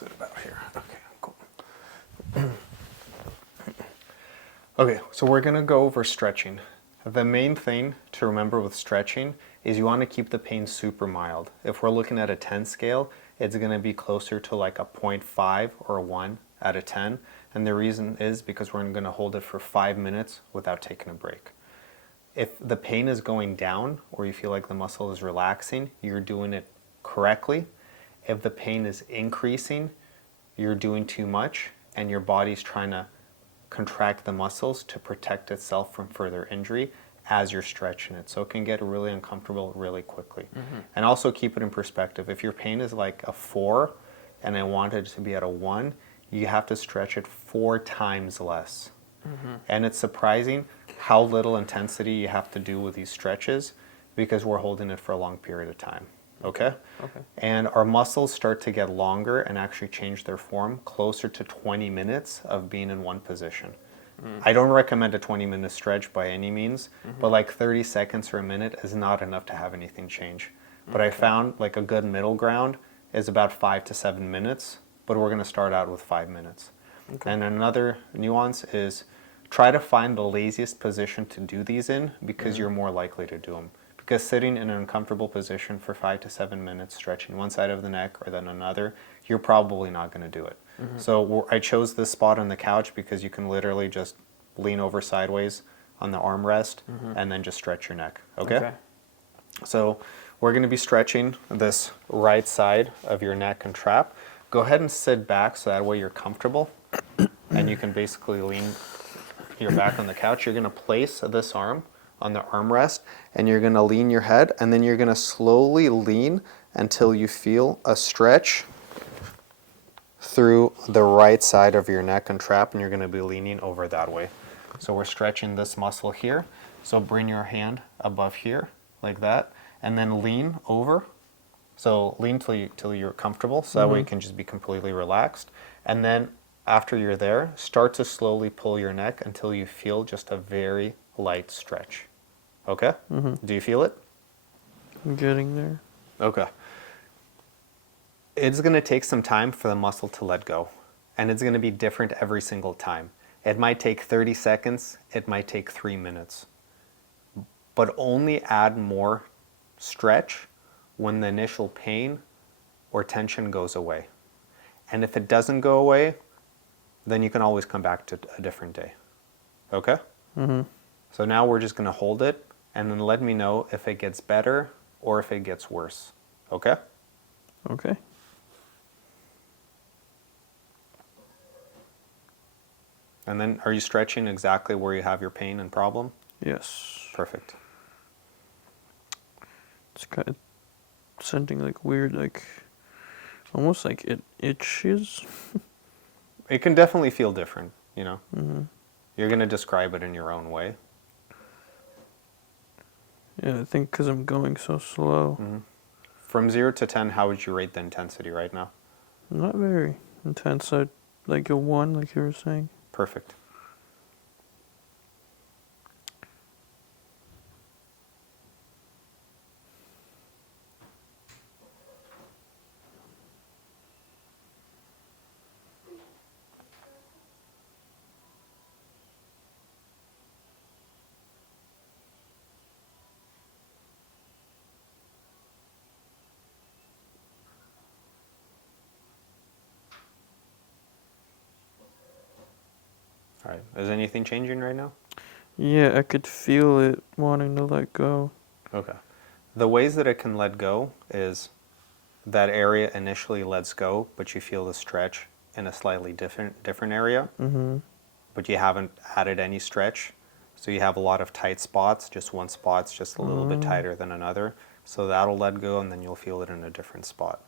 sit about here. Okay, cool. Okay, so we're gonna go over stretching. The main thing to remember with stretching is you want to keep the pain super mild. If we're looking at a 10 scale, it's going to be closer to like a 0.5 or a 1 out of 10. And the reason is because we're going to hold it for 5 minutes without taking a break. If the pain is going down or you feel like the muscle is relaxing, you're doing it correctly. If the pain is increasing, you're doing too much and your body's trying to contract the muscles to protect itself from further injury as you're stretching it. So it can get really uncomfortable really quickly. And also keep it in perspective. If your pain is like a 4 and I want it to be at a 1, you have to stretch it 4 times less. And it's surprising how little intensity you have to do with these stretches because we're holding it for a long period of time. Okay? Okay. And our muscles start to get longer and actually change their form closer to 20 minutes of being in one position. I don't recommend a 20-minute stretch by any means, but like 30 seconds or a minute is not enough to have anything change. But I found like a good middle ground is about 5 to 7 minutes, but we're going to start out with 5 minutes. Okay. And another nuance is try to find the laziest position to do these in because you're more likely to do them. Because sitting in an uncomfortable position for 5 to 7 minutes, stretching one side of the neck or then another, you're probably not going to do it. So I chose this spot on the couch because you can literally just lean over sideways on the armrest and then just stretch your neck. Okay? So we're going to be stretching this right side of your neck and trap. Go ahead and sit back so that way you're comfortable and you can basically lean your back on the couch. You're going to place this arm on the armrest and you're going to lean your head and then you're going to slowly lean until you feel a stretch through the right side of your neck and trap, and you're going to be leaning over that way. So we're stretching this muscle here. So bring your hand above here like that and then lean over. So lean till you're comfortable so that way you can just be completely relaxed. And then after you're there, start to slowly pull your neck until you feel just a very light stretch. Okay? Do you feel it? I'm getting there. Okay. It's going to take some time for the muscle to let go. And it's going to be different every single time. It might take 30 seconds. It might take 3 minutes. But only add more stretch when the initial pain or tension goes away. And if it doesn't go away, then you can always come back to a different day. Okay? So now we're just going to hold it and then let me know if it gets better or if it gets worse. Okay? Okay. And then are you stretching exactly where you have your pain and problem? Yes. Perfect. It's kind of sending like weird, like almost like it itches. It can definitely feel different, you know? You're going to describe it in your own way. Yeah, I think because I'm going so slow. From 0 to 10, how would you rate the intensity right now? Not very intense. I'd like a 1, like you were saying. Perfect. All right. Is anything changing right now? Yeah, I could feel it wanting to let go. Okay. The ways that it can let go is that area initially lets go, but you feel the stretch in a slightly different area, but you haven't added any stretch. So you have a lot of tight spots, just one spot's just a little bit tighter than another. So that'll let go and then you'll feel it in a different spot.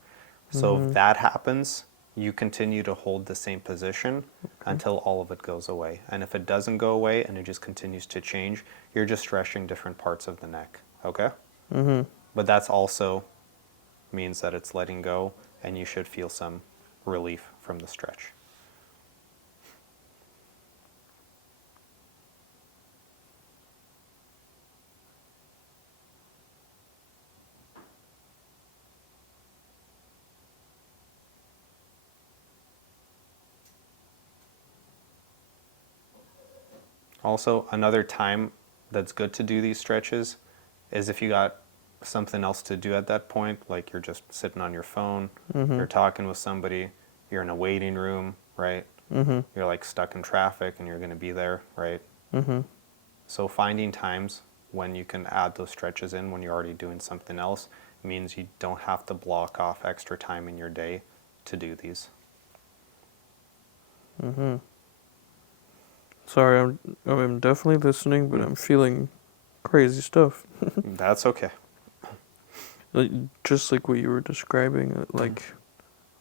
So if that happens, you continue to hold the same position until all of it goes away. And if it doesn't go away and it just continues to change, you're just stretching different parts of the neck, okay? But that's also means that it's letting go and you should feel some relief from the stretch. Also, another time that's good to do these stretches is if you got something else to do at that point, like you're just sitting on your phone, you're talking with somebody, you're in a waiting room, right? You're like stuck in traffic and you're going to be there, right? So finding times when you can add those stretches in when you're already doing something else means you don't have to block off extra time in your day to do these. Sorry, I'm definitely listening, but I'm feeling crazy stuff. That's okay. Like, just like what you were describing, like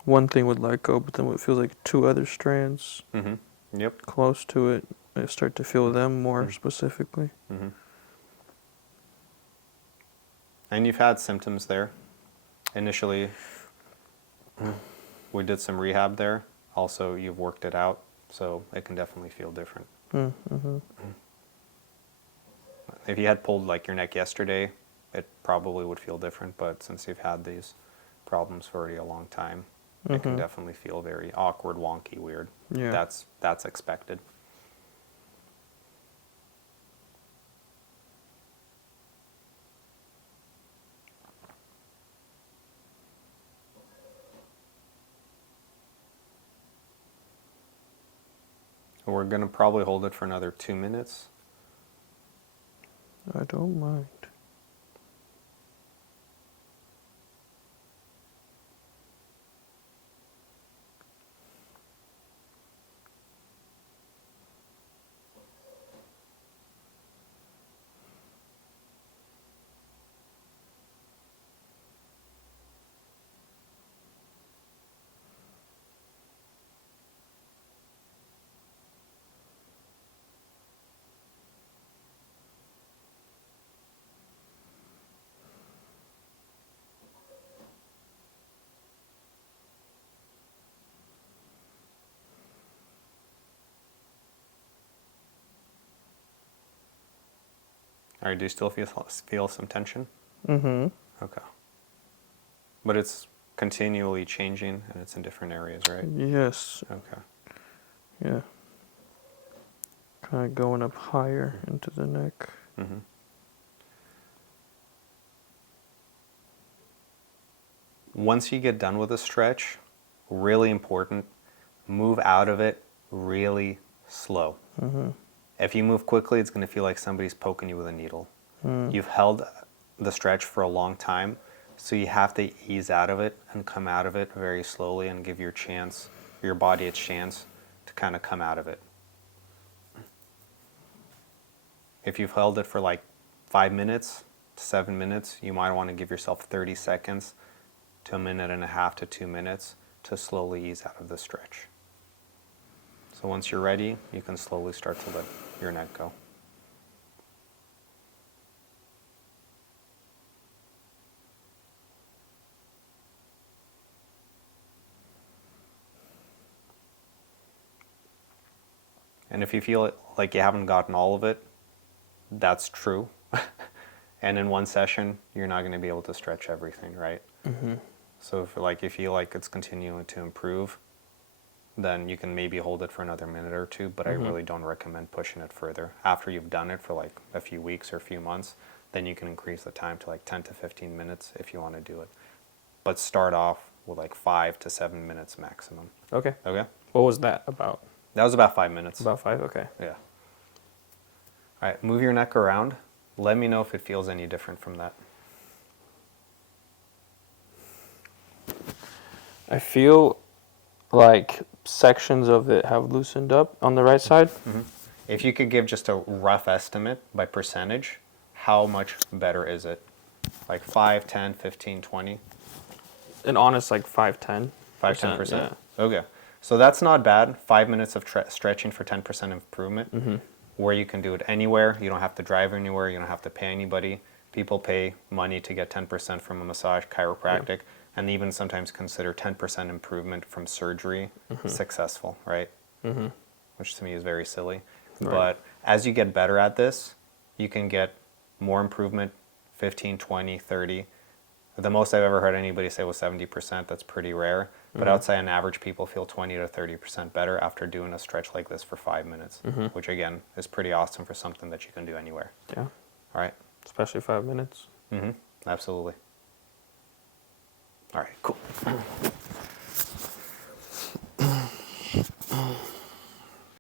one thing would let go, but then it feels like two other strands Yep. close to it, I start to feel them more specifically. And you've had symptoms there. Initially, we did some rehab there. Also, you've worked it out, so it can definitely feel different. If you had pulled like your neck yesterday, it probably would feel different, but since you've had these problems for already a long time, it can definitely feel very awkward, wonky, weird. Yeah. That's expected. We're going to probably hold it for another 2 minutes. I don't mind. All right, do you still feel some tension? Mm-hmm. Okay. But it's continually changing and it's in different areas, right? Yes. Okay. Yeah. Kind of going up higher into the neck. Once you get done with a stretch, really important, move out of it really slow. If you move quickly, it's going to feel like somebody's poking you with a needle. You've held the stretch for a long time, so you have to ease out of it and come out of it very slowly and give your body a chance to kind of come out of it. If you've held it for like 5 minutes to 7 minutes, you might want to give yourself 30 seconds to 1.5 minutes to 2 minutes to slowly ease out of the stretch. So once you're ready, you can slowly start to let your neck go. And if you feel like you haven't gotten all of it, that's true. And in one session, you're not going to be able to stretch everything, right? So if you feel like it's continuing to improve, then you can maybe hold it for another minute or two, but I really don't recommend pushing it further. After you've done it for like a few weeks or a few months, then you can increase the time to like 10 to 15 minutes if you want to do it. But start off with like 5 to 7 minutes maximum. Okay. Okay? What was that about? That was about 5 minutes. About 5? Okay. Yeah. All right, move your neck around. Let me know if it feels any different from that. I feel like sections of it have loosened up on the right side. If you could give just a rough estimate by percentage, how much better is it? Like 5, 10, 15, 20? An honest like 5-10. 5-10%? Yeah. Okay. So that's not bad. 5 minutes of stretching for 10% improvement, where you can do it anywhere. You don't have to drive anywhere. You don't have to pay anybody. People pay money to get 10% from a massage, chiropractic, and even sometimes consider 10% improvement from surgery successful, right? Which to me is very silly. Right. But as you get better at this, you can get more improvement, 15, 20, 30, The most I've ever heard anybody say was 70%. That's pretty rare. But I would say on average, people feel 20 to 30% better after doing a stretch like this for 5 minutes, which again is pretty awesome for something that you can do anywhere. Yeah. All right. Especially 5 minutes. Absolutely. All right, cool.